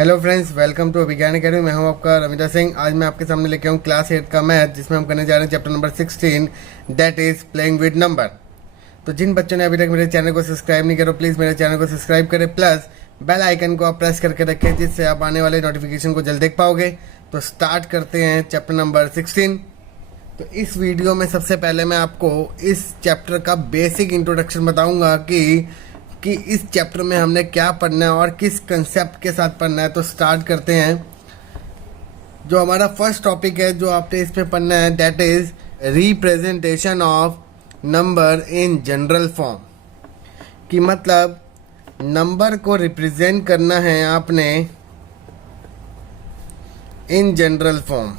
Hello friends, welcome to विज्ञान academy. मैं हूं आपका रविंदर सिंह। आज मैं आपके सामने लेके आऊं क्लास 8 का मैथ, जिसमें हम करने जा रहे हैं chapter number 16, that is playing with number. तो जिन बच्चों ने अभी तक मेरे चैनल को सब्सक्राइब नहीं करो, प्लीज़ मेरे चैनल को सब्सक्राइब करें, प्लस बेल आइकन को आप प्रेस करके रखें, जिससे आप आने वाले नोटिफिकेशन को जल्द देख पाओगे। तो स्टार्ट करते हैं चैप्टर नंबर 16। तो इस वीडियो में सबसे पहले मैं आपको इस चैप्टर का बेसिक इंट्रोडक्शन बताऊंगा कि इस चैप्टर में हमने क्या पढ़ना है और किस कंसेप्ट के साथ पढ़ना है। तो स्टार्ट करते हैं। जो हमारा फर्स्ट टॉपिक है जो आपने इस पे पढ़ना है, that is representation of number in general form. कि मतलब नंबर को रिप्रेजेंट करना है आपने इन जनरल फॉर्म।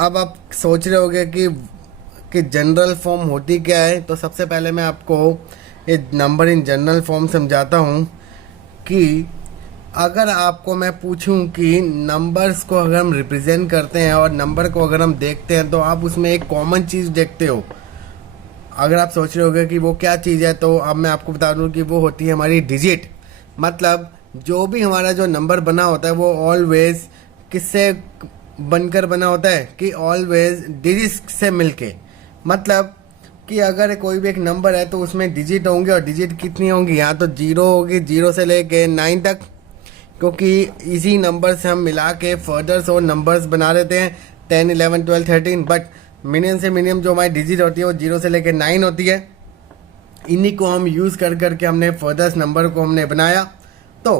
अब आप सोच रहे होंगे कि जनरल फॉर्म होती क्या है। तो सबसे पहले मैं आपको ये नंबर इन जनरल फॉर्म समझाता हूँ कि अगर आपको मैं पूछूं कि नंबर्स को अगर हम रिप्रेजेंट करते हैं और नंबर को अगर हम देखते हैं, तो आप उसमें एक कॉमन चीज़ देखते हो। अगर आप सोच रहे होगे कि वो क्या चीज़ है, तो अब मैं आपको बता दूं कि वो होती है हमारी डिजिट। मतलब जो भी हमारा जो नंबर बना होता है वो ऑलवेज किससे बनकर बना होता है, कि ऑलवेज डिजिट से मिलके। मतलब कि अगर कोई भी एक नंबर है तो उसमें डिजिट होंगे, और डिजिट कितनी होंगी, यहाँ तो जीरो होगी, 0 से लेके 9 तक, क्योंकि इसी नंबर से हम मिला के फर्दर्स और नंबर्स बना देते हैं 10, 11, 12, 13। बट मिनिमम से मिनिमम जो हमारी डिजिट होती है वो 0 से लेके 9 होती है। इन्हीं को हम यूज़ कर करके हमने फर्दर्स नंबर को हमने बनाया। तो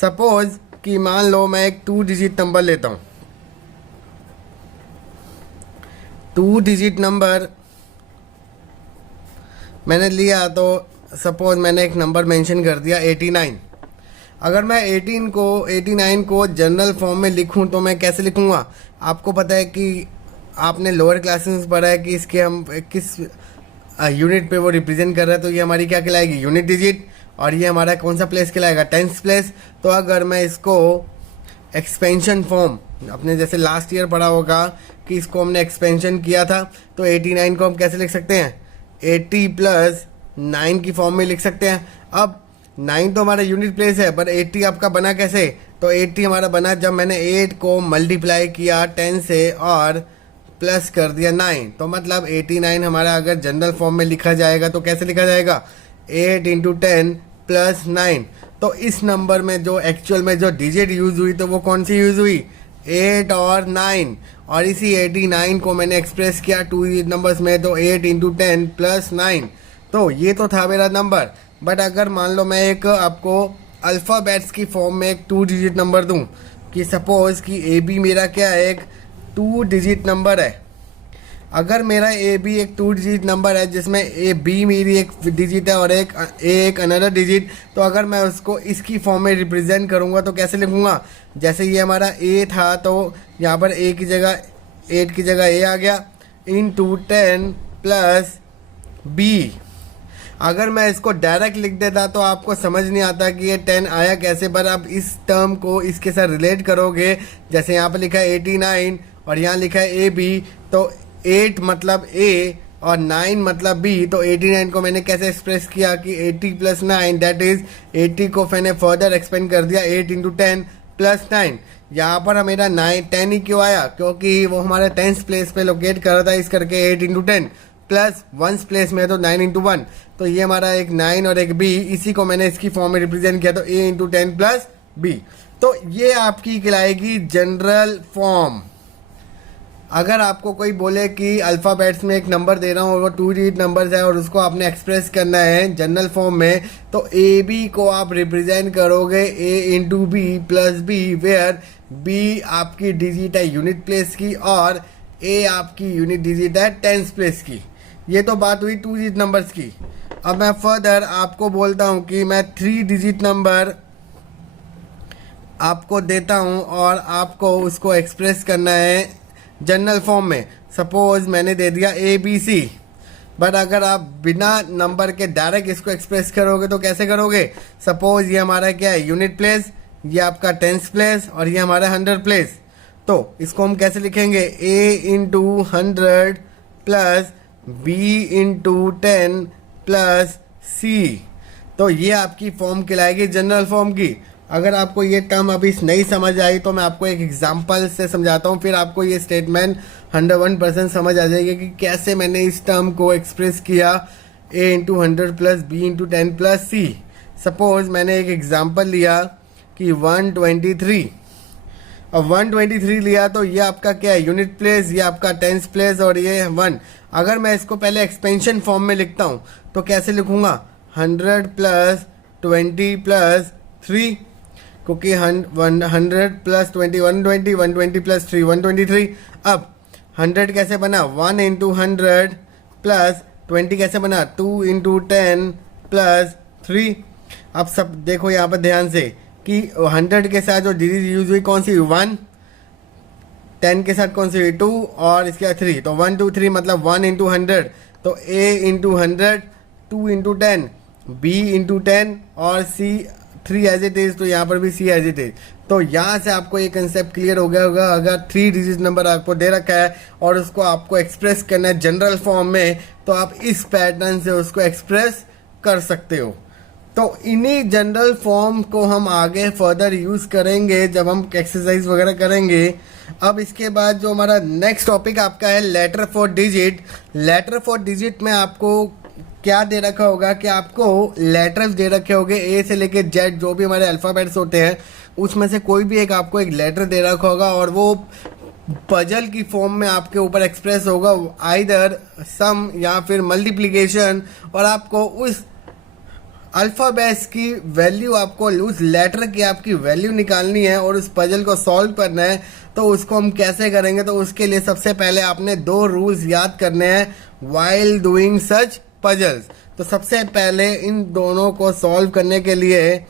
सपोज कि मान लो मैं एक 2 डिजिट नंबर लेता हूँ। 2 डिजिट नंबर मैंने लिया, तो सपोज मैंने एक नंबर मेंशन कर दिया 89। अगर मैं 89 को जनरल फॉर्म में लिखूं तो मैं कैसे लिखूंगा? आपको पता है कि आपने लोअर क्लासेस में पढ़ा है कि इसके हम किस यूनिट पे वो रिप्रेजेंट कर रहा है। तो ये हमारी क्या कहलाएगी? Unit digit. और ये हमारा कौन सा प्लेस कहलाएगा? Tens place. तो अगर मैं इसको एक्सपेंशन फॉर्म, अपने जैसे लास्ट ईयर पढ़ा होगा कि इसको हमने एक्सपेंशन किया था, तो 89 को हम कैसे लिख सकते हैं? 80 प्लस 9 की फॉर्म में लिख सकते हैं। अब 9 तो हमारा यूनिट प्लेस है, पर 80 आपका बना कैसे? तो 80 हमारा बना जब मैंने 8 को मल्टीप्लाई किया 10 से और प्लस कर दिया 9। तो मतलब 89 हमारा अगर जनरल फॉर्म में लिखा जाएगा तो कैसे लिखा जाएगा? 8 इंटू 10 प्लस 9। तो इस नंबर में जो एक्चुअल में जो डिजिट यूज हुई, तो वो कौन सी यूज हुई? 8 और 9। और इसी 89 को मैंने एक्सप्रेस किया 2 डिजिट नंबर्स में, तो 8 इंटू 10 प्लस 9। तो ये तो था मेरा नंबर। बट अगर मान लो मैं एक आपको अल्फ़ाबेट्स की फॉर्म में एक 2 डिजिट नंबर दूं, कि सपोज कि ए बी मेरा क्या है? एक 2 डिजिट नंबर है। अगर मेरा ए बी एक 2 डिजिट नंबर है, जिसमें ए बी मेरी एक डिजिट है और एक अनदर डिजिट, तो अगर मैं उसको इसकी फॉर्म में रिप्रेजेंट करूँगा तो कैसे लिखूँगा? जैसे ये हमारा ए था, तो यहाँ पर ए की जगह 8 की जगह ए आ गया, इंटू 10 प्लस बी। अगर मैं इसको डायरेक्ट लिख देता तो आपको समझ नहीं आता कि ये 10 आया कैसे। पर अब इस टर्म को इसके साथ रिलेट करोगे, जैसे यहाँ पर लिखा है 89 और यहाँ लिखा है ए बी, तो 8 मतलब ए और 9 मतलब बी। तो 89 को मैंने कैसे एक्सप्रेस किया कि 80 प्लस 9, दैट इज 80 को मैंने फर्दर एक्सपेंड कर दिया 8 इंटू 10 प्लस 9। यहाँ पर मेरा 10 ही क्यों आया? क्योंकि वो हमारे 10th प्लेस पे लोकेट कर रहा था, इस करके 8 इंटू 10 प्लस 1 प्लेस में, तो 9 इंटू 1। तो ये हमारा एक 9 और एक बी, इसी को मैंने इसकी फॉर्म में रिप्रेजेंट किया, तो ए इंटू 10 प्लस बी। तो ये आपकी कहलाएगी जनरल फॉर्म। अगर आपको कोई बोले कि अल्फ़ाबेट्स में एक नंबर दे रहा हूँ और वो 2 डिजिट नंबर्स है और उसको आपने एक्सप्रेस करना है जनरल फॉर्म में, तो ए बी को आप रिप्रेजेंट करोगे A into B plus B, where B आपकी डिजिट है यूनिट प्लेस की और ए आपकी यूनिट डिजिट है 10th प्लेस की। ये तो बात हुई 2 डिजिट नंबर्स की। अब मैं फर्दर आपको बोलता हूँ कि मैं 3 डिजिट नंबर आपको देता हूँ और आपको उसको एक्सप्रेस करना है जनरल फॉर्म में। सपोज मैंने दे दिया ए बी सी। बट अगर आप बिना नंबर के डायरेक्ट इसको एक्सप्रेस करोगे तो कैसे करोगे? सपोज ये हमारा क्या है? यूनिट प्लेस, ये आपका 10th प्लेस और ये हमारा 100 प्लेस। तो इसको हम कैसे लिखेंगे? A into 100 plus B into 10 plus C. तो ये आपकी फॉर्म कहलाएगी जनरल फॉर्म की। अगर आपको ये टर्म अभी नहीं समझ आई तो मैं आपको एक एग्जांपल से समझाता हूँ, फिर आपको ये स्टेटमेंट 101% समझ आ जाएगी कि कैसे मैंने इस टर्म को एक्सप्रेस किया a into 100 plus b into 10 plus c। Suppose मैंने एक एग्जांपल लिया कि 123। अब 123 लिया तो ये आपका क्या है, यूनिट प्लेस, ये आपका टेंस प्लेस और ये 1। अगर मैं इसको पहले एक्सपेंशन फॉर्म में लिखता हूँ तो कैसे लिखूंगा, 100 प्लस 20 प्लस 3, क्योंकि 100 प्लस 20 120, 120 प्लस 3 123। अब 100 कैसे बना, 1 इंटू 100 प्लस 20 कैसे बना, 2 इंटू 10 प्लस 3। अब सब देखो यहाँ पर ध्यान से कि 100 के साथ जो डिजिट यूज हुई कौन सी, 1, 10 के साथ कौन सी हुई, 2 और इसके बाद 3। तो 1 2 3 मतलब 1 इंटू 100, तो a into 100, 2 into 10, b into 10 और c 3 एज इट इज, तो यहाँ पर भी c एज इट इज। तो यहाँ से आपको ये कंसेप्ट क्लियर हो गया होगा। अगर 3 डिजिट नंबर आपको दे रखा है और उसको आपको एक्सप्रेस करना है जनरल फॉर्म में, तो आप इस पैटर्न से उसको एक्सप्रेस कर सकते हो। तो इन्हीं जनरल फॉर्म को हम आगे फर्दर यूज करेंगे जब हम एक्सरसाइज वगैरह करेंगे। अब इसके बाद जो हमारा नेक्स्ट टॉपिक आपका है letter for digit. Letter for digit में आपको क्या दे रखा होगा कि आपको लेटर्स दे रखे होंगे ए से लेके जेड, जो भी हमारे अल्फाबेट्स होते हैं उसमें से कोई भी एक आपको एक लेटर दे रखा होगा और वो पजल की फॉर्म में आपके ऊपर एक्सप्रेस होगा, आइदर सम या फिर मल्टीप्लिकेशन। और आपको उस अल्फाबेट्स की वैल्यू, आपको उस लेटर की आपकी वैल्यू निकालनी है और उस पजल को सॉल्व करना है। तो उसको हम कैसे करेंगे, तो उसके लिए सबसे पहले आपने 2 रूल्स याद करने हैं वाइल डूइंग सच पजल्स। तो सबसे पहले इन दोनों को सॉल्व करने के लिए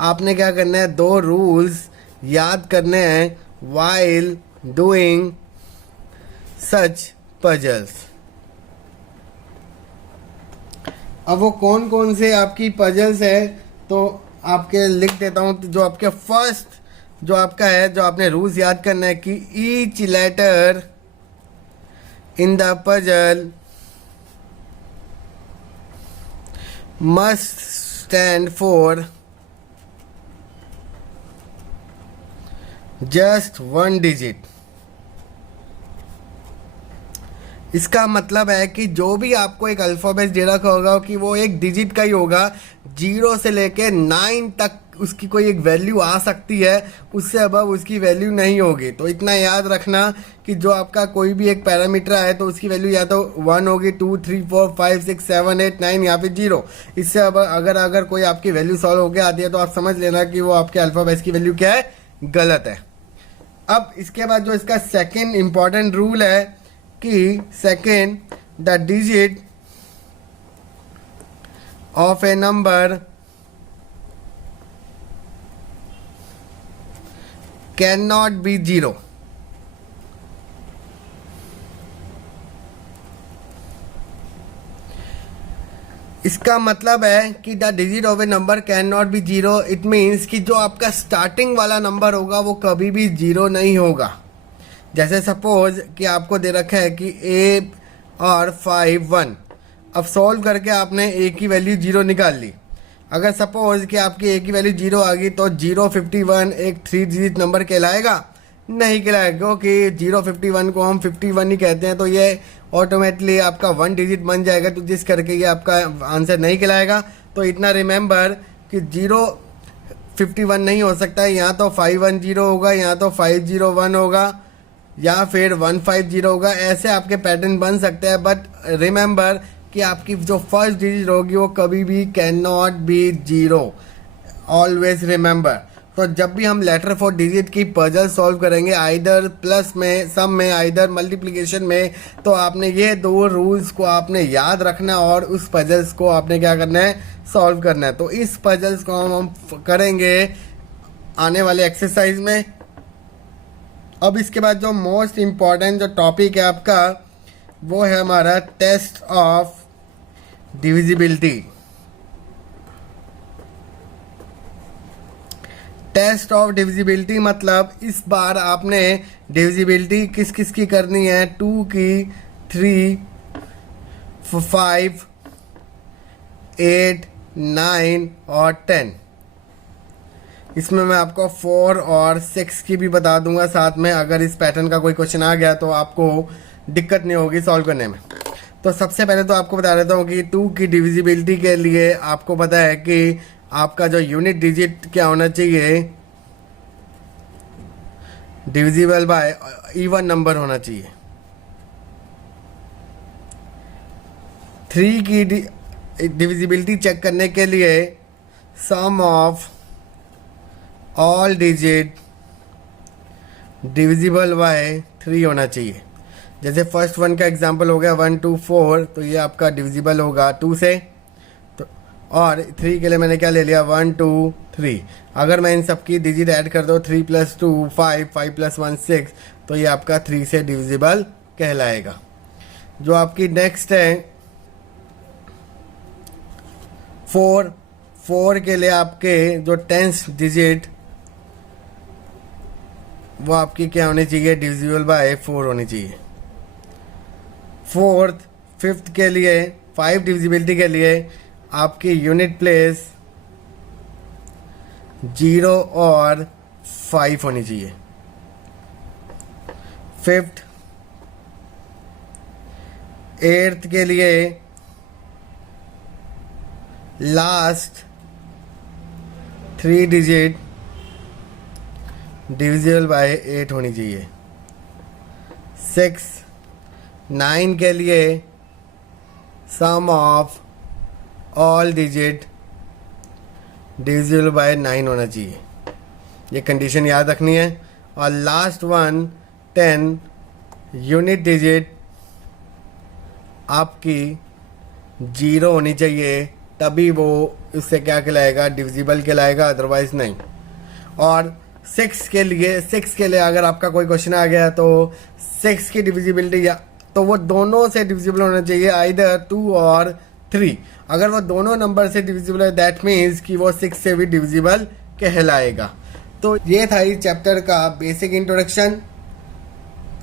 आपने क्या करना है, 2 रूल्स याद करने हैं वाइल डूइंग सच पजल्स। अब वो कौन कौन से आपकी पजल्स है तो आपके लिख देता हूँ। जो आपके फर्स्ट जो आपका है, जो आपने रूल्स याद करना है कि each letter in the puzzle must stand for just 1 digit. इसका मतलब है कि जो भी आपको एक अल्फाबेट दे रखा होगा कि वो एक डिजिट का ही होगा, 0 से लेके 9 तक उसकी कोई एक वैल्यू आ सकती है, उससे अबव उसकी वैल्यू नहीं होगी। तो इतना याद रखना कि जो आपका कोई भी एक पैरामीटर है तो उसकी वैल्यू या तो 1 होगी, 2 3 4 5 6 7 8 9 या फिर 0। इससे अब अगर कोई आपकी वैल्यू सॉल्व होकर आती है तो आप समझ लेना कि वो आपके अल्फाबेट्स की वैल्यू क्या है, गलत है। अब इसके बाद जो इसका सेकेंड इंपॉर्टेंट रूल है कि second, the digit of A number can not be 0। इसका मतलब है कि the digit of A number can not be 0। It means कि जो आपका स्टार्टिंग वाला नंबर होगा वो कभी भी 0 नहीं होगा। जैसे सपोज कि आपको दे रखा है कि a और 5 1। अब सॉल्व करके आपने a की वैल्यू 0 निकाल ली। अगर सपोज कि आपकी a की वैल्यू 0 आ गई तो 051 एक 3 डिजिट नंबर कहलाएगा, नहीं कहलाएगा, क्योंकि 051 को हम 51 ही कहते हैं। तो ये ऑटोमेटिकली आपका 1 डिजिट बन जाएगा, तो जिस करके ये आपका आंसर नहीं कहलाएगा। तो इतना रिमेंबर कि 051 नहीं हो सकता है, यहाँ तो 510 होगा, यहाँ तो 501 होगा या फिर 150 होगा। ऐसे आपके पैटर्न बन सकते हैं, बट रिमेंबर कि आपकी जो फर्स्ट डिजिट होगी वो कभी भी can not be 0। Always remember. तो जब भी हम लेटर फॉर डिजिट की पजल सॉल्व करेंगे, आइदर प्लस में, सम में, आइदर मल्टीप्लिकेशन में, तो आपने ये 2 रूल्स को आपने याद रखना और उस पजल्स को आपने क्या करना है, सॉल्व करना है। तो इस पजल्स को हम करेंगे आने वाले एक्सरसाइज में। अब इसके बाद जो मोस्ट इम्पॉर्टेंट जो टॉपिक है आपका वो है हमारा test of divisibility. Test of divisibility मतलब इस बार आपने डिविजिबिलिटी किस किस की करनी है, 2 की, 3, 5, 8, 9 और 10। इसमें मैं आपको 4 और 6 की भी बता दूंगा साथ में, अगर इस पैटर्न का कोई क्वेश्चन आ गया तो आपको दिक्कत नहीं होगी सॉल्व करने में। तो सबसे पहले तो आपको बता देता हूँ कि 2 की डिविजिबिलिटी के लिए आपको पता है कि आपका जो यूनिट डिजिट क्या होना चाहिए, डिविजिबल बाय इवन नंबर होना चाहिए। 3 की डिविजिबिलिटी चेक करने के लिए sum of all digit divisible by 3 होना चाहिए। जैसे फर्स्ट वन का एग्जांपल हो गया 1 2 4, तो ये आपका डिविजिबल होगा 2 से। तो और 3 के लिए मैंने क्या ले लिया 1 2 3। अगर मैं इन सब की डिजिट ऐड कर दूँ 3 + 2 5, 5 + 1 6, तो ये आपका 3 से डिविजिबल कहलाएगा। जो आपकी नेक्स्ट है 4 के लिए आपके जो 10th डिजिट वो आपकी क्या होनी चाहिए, डिविजिबल बाय 4 होनी चाहिए। 4th 5th के लिए 5 डिविजिबिलिटी के लिए आपकी यूनिट प्लेस 0 और 5 होनी चाहिए। 5th 8th के लिए लास्ट 3 डिजिट डिविजिबल बाय 8 होनी चाहिए। 6 9 के लिए sum of all digit divisible by 9 होना चाहिए। ये कंडीशन याद रखनी है। और लास्ट वन 10 यूनिट डिजिट आपकी 0 होनी चाहिए, तभी वो उससे क्या कहलाएगा, डिविजिबल कहलाएगा, अदरवाइज नहीं। और 6 के लिए अगर आपका कोई क्वेश्चन आ गया तो 6 की डिविजिबिलिटी या तो वो दोनों से डिविजिबल होना चाहिए, आइदर 2 और 3। अगर वो दोनों नंबर से डिविजिबल है दैट मीन्स कि वो 6 से भी डिविजिबल कहलाएगा। तो ये था इस चैप्टर का बेसिक इंट्रोडक्शन।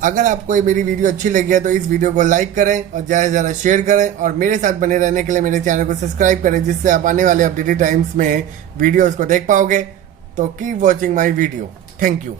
अगर आपको ये मेरी वीडियो अच्छी लगी है तो इस वीडियो को लाइक करें और ज़्यादा से ज़्यादा शेयर करें, और मेरे साथ बने रहने के लिए मेरे चैनल को सब्सक्राइब करें, जिससे आप आने वाले अपडेटेड टाइम्स में वीडियोज़ को देख पाओगे। तो keep watching my video. Thank you.